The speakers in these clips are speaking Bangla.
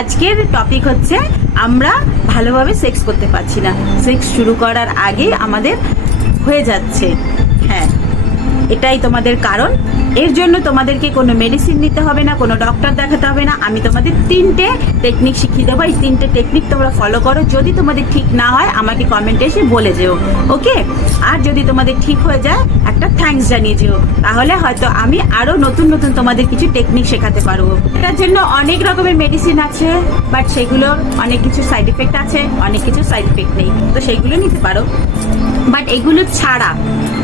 আজকের টপিক হচ্ছে আমরা ভালোভাবে সেক্স করতে পারছি না, সেক্স শুরু করার আগে আমাদের হয়ে যাচ্ছে। হ্যাঁ, এটাই তোমাদের কারণ। এর জন্য তোমাদেরকে কোনো মেডিসিন নিতে হবে না, কোনো ডক্টর দেখাতে হবে না। আমি তোমাদের 3টে টেকনিক শিখিয়ে দেবো। এই 3টে টেকনিক তোমরা ফলো করো। যদি তোমাদের ঠিক না হয় আমাকে কমেন্টে এসে বলে যেও, ওকে? আর যদি তোমাদের ঠিক হয়ে যায় একটা থ্যাঙ্কস জানিয়ে যেও, তাহলে হয়তো আমি আরো নতুন নতুন তোমাদের কিছু টেকনিক শেখাতে পারবো। এটার জন্য অনেক রকমের মেডিসিন আছে, বাট সেগুলোর অনেক কিছু সাইড ইফেক্ট আছে, অনেক কিছু সাইড ইফেক্ট নেই, তো সেইগুলো নিতে পারো। বাট এগুলো ছাড়া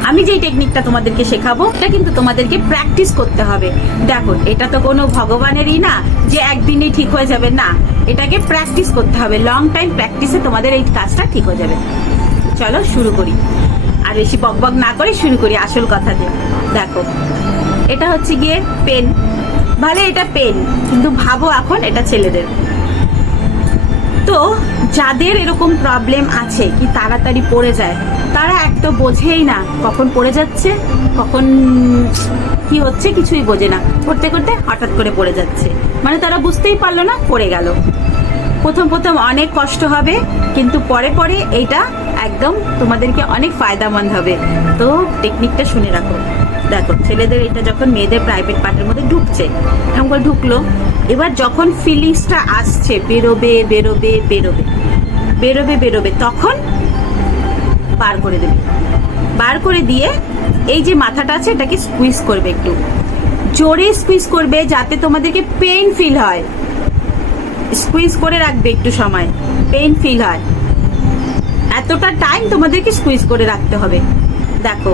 আমি যেই টেকনিকটা তোমাদেরকে শেখাবো এটা কিন্তু তোমাদেরকে প্র্যাকটিস করতে হবে। দেখো, এটা তো কোনো ভগবানেরই না যে একদিনেই ঠিক হয়ে যাবে, না, এটাকে প্র্যাকটিস করতে হবে। লং টাইম প্র্যাকটিসে তোমাদের এই কাজটা ঠিক হয়ে যাবে। চলো শুরু করি, আর বেশি বকবক না করে শুরু করি আসল কথাতে। দেখো, এটা হচ্ছে গিয়ে পেন। ভালো, এটা পেন, কিন্তু ভাবো এখন এটা ছেলেদের। তো যাদের এরকম প্রবলেম আছে কি তাড়াতাড়ি পড়ে যায়, তারা এক তো বোঝেই না কখন পড়ে যাচ্ছে, কখন কি হচ্ছে, কিছুই বোঝে না। করতে করতে হঠাৎ করে পড়ে যাচ্ছে, মানে তারা বুঝতেই পারলো না, পড়ে গেল। প্রথম প্রথম অনেক কষ্ট হবে, কিন্তু পরে পরে এইটা একদম তোমাদেরকে অনেক ফায়দামন্দ হবে। তো টেকনিকটা শুনে রাখো। দেখো, ছেলেদের এটা যখন মেয়েদের প্রাইভেট পার্টের মধ্যে ঢুকছে, এরকম করে ঢুকলো, এবার যখন ফিলিংসটা আসছে বেরোবে বেরোবে বেরোবে বেরোবে বেরোবে, তখন বার করে দেবে। বার করে দিয়ে এই যে মাথাটা আছে এটাকে স্কুইজ করবে, একটু জোরে স্কুইজ করবে যাতে তোমাদেরকে পেইন ফিল হয়। স্কুইজ করে রাখবে একটু সময়, পেইন ফিল হয়, এতটা টাইম তোমাদেরকে স্কুইজ করে রাখতে হবে। দেখো,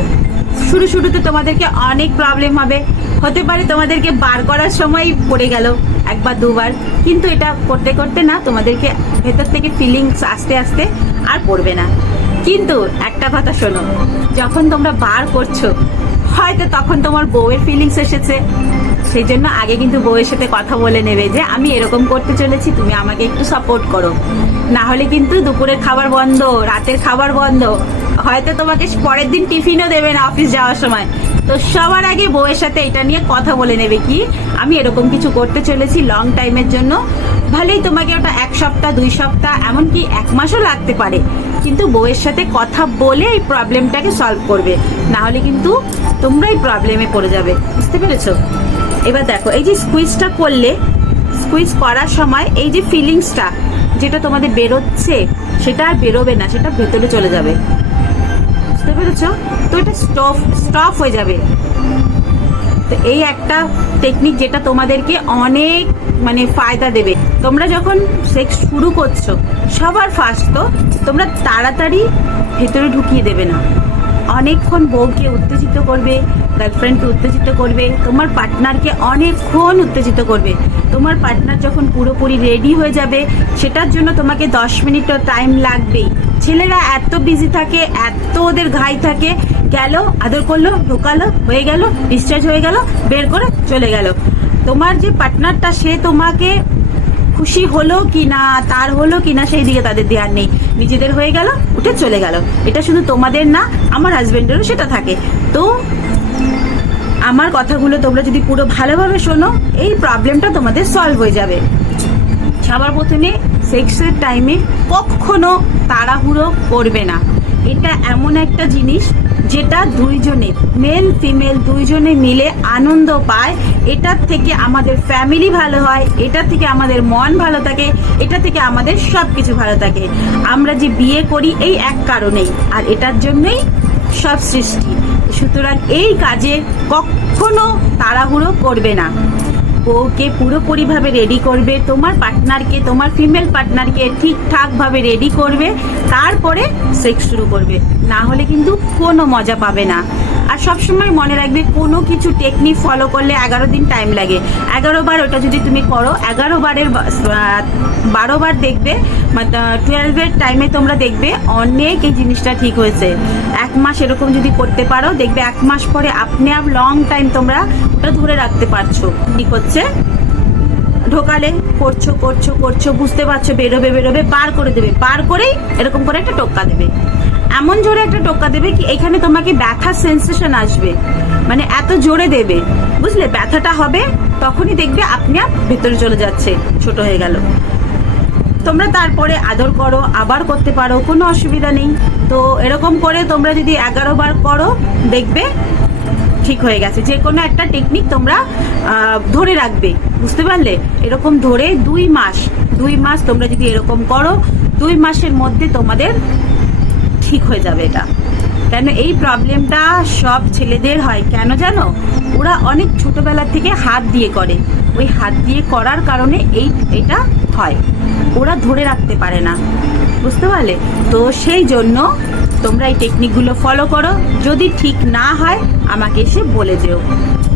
শুরুতে তোমাদেরকে অনেক প্রবলেম হবে, হতে পারে তোমাদেরকে বার করার সময় পড়ে গেল একবার দুবার, কিন্তু এটা করতে করতে না তোমাদেরকে ভেতর থেকে ফিলিংস আস্তে আস্তে আর পড়বে না। কিন্তু একটা কথা শোনো, যখন তোমরা বার করছো হয়তো তখন তোমার বউয়ের ফিলিংস এসেছে, সেই জন্য আগে কিন্তু বউয়ের সাথে কথা বলে নেবে যে আমি এরকম করতে চলেছি, তুমি আমাকে একটু সাপোর্ট করো। না হলে কিন্তু দুপুরের খাবার বন্ধ, রাতের খাবার বন্ধ, হয়তো তোমাকে পরের দিন টিফিনও দেবে না অফিস যাওয়ার সময়। তো সবার আগে বউয়ের সাথে এটা নিয়ে কথা বলে নেবে কি আমি এরকম কিছু করতে চলেছি লং টাইমের জন্য। ভালোই তোমাকে ওটা 1 সপ্তাহ 2 সপ্তাহ এমনকি 1 মাসও লাগতে পারে, কিন্তু বউয়ের সাথে কথা বলে এই প্রবলেমটাকে সলভ করবে, না হলে কিন্তু তোমরাই প্রবলেমে পড়ে যাবে। বুঝতে পেরেছো? এবার দেখো, এই যে স্কুইজটা করলে, স্কুইজ করার সময় এই যে ফিলিংসটা যেটা তোমাদের বেরোচ্ছে সেটা আর বেরোবে না, সেটা ভেতরে চলে যাবে। বুঝতে পেরেছো? তো এটা স্টপ হয়ে যাবে। তো এই একটা টেকনিক যেটা তোমাদেরকে অনেক মানে ফায়দা দেবে। তোমরা যখন সেক্স শুরু করছো সবার ফার্স্ট তো তোমরা তাড়াতাড়ি ভেতরে ঢুকিয়ে দেবে না, অনেকক্ষণ বউকে উত্তেজিত করবে, গার্লফ্রেন্ডকে উত্তেজিত করবে, তোমার পার্টনারকে অনেকক্ষণ উত্তেজিত করবে। তোমার পার্টনার যখন পুরোপুরি রেডি হয়ে যাবে সেটার জন্য তোমাকে 10 মিনিটও টাইম লাগবেই। ছেলেরা এত বিজি থাকে, এত ওদের ঘাই থাকে, গেল আদর করলো, ঢোকালো, হয়ে গেল, ডিসচার্জ হয়ে গেল, বের করে চলে গেল। তোমার যে পার্টনারটা সে তোমাকে খুশি হলো কি না, তার হলো কি না সেই দিকে তাদের ধ্যান নেই, নিজেদের হয়ে গেল, উঠে চলে গেল। এটা শুধু তোমাদের না, আমার হাজবেন্ডেরও সেটা থাকে। তো আমার কথাগুলো তোমরা যদি পুরো ভালোভাবে শোনো, এই প্রবলেমটা তোমাদের সলভ হয়ে যাবে। সবার প্রথমে সেক্সের টাইমে কখনো তাড়াহুড়ো করবে না। এটা এমন একটা জিনিস যেটা দুইজনে, মেল ফিমেল দুইজনে মিলে আনন্দ পায়। এটার থেকে আমাদের ফ্যামিলি ভালো হয়, এটা থেকে আমাদের মন ভালো থাকে, এটা থেকে আমাদের সব কিছু ভালো থাকে। আমরা যে বিয়ে করি এই এক কারণেই, আর এটার জন্যই সব সৃষ্টি। সুতরাং এই কাজে কখনো তাড়াহুড়ো করবে না। বউকে পুরোপুরিভাবে রেডি করবে, তোমার পার্টনারকে, তোমার ফিমেল পার্টনারকে ঠিকঠাকভাবে রেডি করবে, তারপরে সেক্স শুরু করবে, না হলে কিন্তু কোনো মজা পাবে না। আর সবসময় মনে রাখবে, কোনো কিছু টেকনিক ফলো করলে 11 দিন টাইম লাগে। 11 বার ওটা যদি তুমি করো, 11 বারের 12 বার দেখবে, 12-এর টাইমে তোমরা দেখবে অনেক এই জিনিসটা ঠিক হয়েছে। 1 মাস এরকম যদি করতে পারো, দেখবে 1 মাস পরে আপনি আপ লং টাইম তোমরা ওটা ধরে রাখতে পারছো। ঠিক হচ্ছে, ঢোকালে করছো করছো করছো, বুঝতে পারছো, বেরোবে বেরোবে, বার করে দেবে, বার করেই এরকম করে একটা টোক্কা দেবে, এমন জোরে একটা টোক্কা দেবে কি এখানে তোমাকে ব্যথার সেন্সেশন আসবে। মানে এত জোরে দেবে, বুঝলে? ব্যথাটা হবে তখনই দেখবে আপনি ভেতরে চলে যাচ্ছে, ছোট হয়ে গেল। তোমরা তারপরে আদর করো, আবার করতে পারো, কোনো অসুবিধা নেই। তো এরকম করে তোমরা যদি 11 বার করো দেখবে ঠিক হয়ে গেছে। যে কোনো একটা টেকনিক তোমরা ধরে রাখবে, বুঝতে পারলে? এরকম ধরে 2 মাস তোমরা যদি এরকম করো, 2 মাসের মধ্যে তোমাদের ঠিক হয়ে যাবে এটা। কেন এই প্রবলেমটা সব ছেলেদের হয় কেন জানো? ওরা অনেক ছোটবেলা থেকে হাত দিয়ে করে, ওই হাত দিয়ে করার কারণে এটা হয়, ওরা ধরে রাখতে পারে না, বুঝতে পারলে? তো সেই জন্য তোমরা এই টেকনিকগুলো ফলো করো। যদি ঠিক না হয় আমাকে এসে বলে যেও।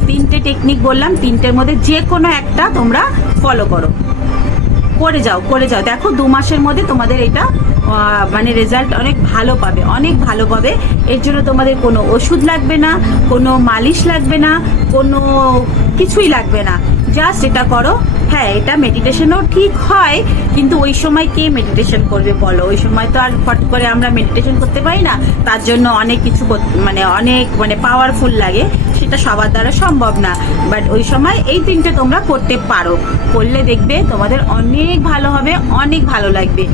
3টে টেকনিক বললাম, 3টের মধ্যে যে কোনো একটা তোমরা ফলো করো, করে যাও দেখো 2 মাসের মধ্যে তোমাদের এটা মানে রেজাল্ট অনেক ভালো পাবে, অনেক ভালো পাবে। এর জন্য তোমাদের কোনো ওষুধ লাগবে না, কোনো মালিশ লাগবে না, কোনো কিছুই লাগবে না, জাস্ট এটা করো। হ্যাঁ, এটা মেডিটেশনও ঠিক হয়, কিন্তু ওই সময় কে মেডিটেশন করবে বলো? ওই সময় তো আর ফট করে আমরা মেডিটেশন করতে পারি না, তার জন্য অনেক কিছু অনেক পাওয়ারফুল লাগে, সেটা সবার দ্বারা সম্ভব না। বাট ওই সময় এই 3টে তোমরা করতে পারো, করলে দেখবে তোমাদের অনেক ভালো হবে, অনেক ভালো লাগবে।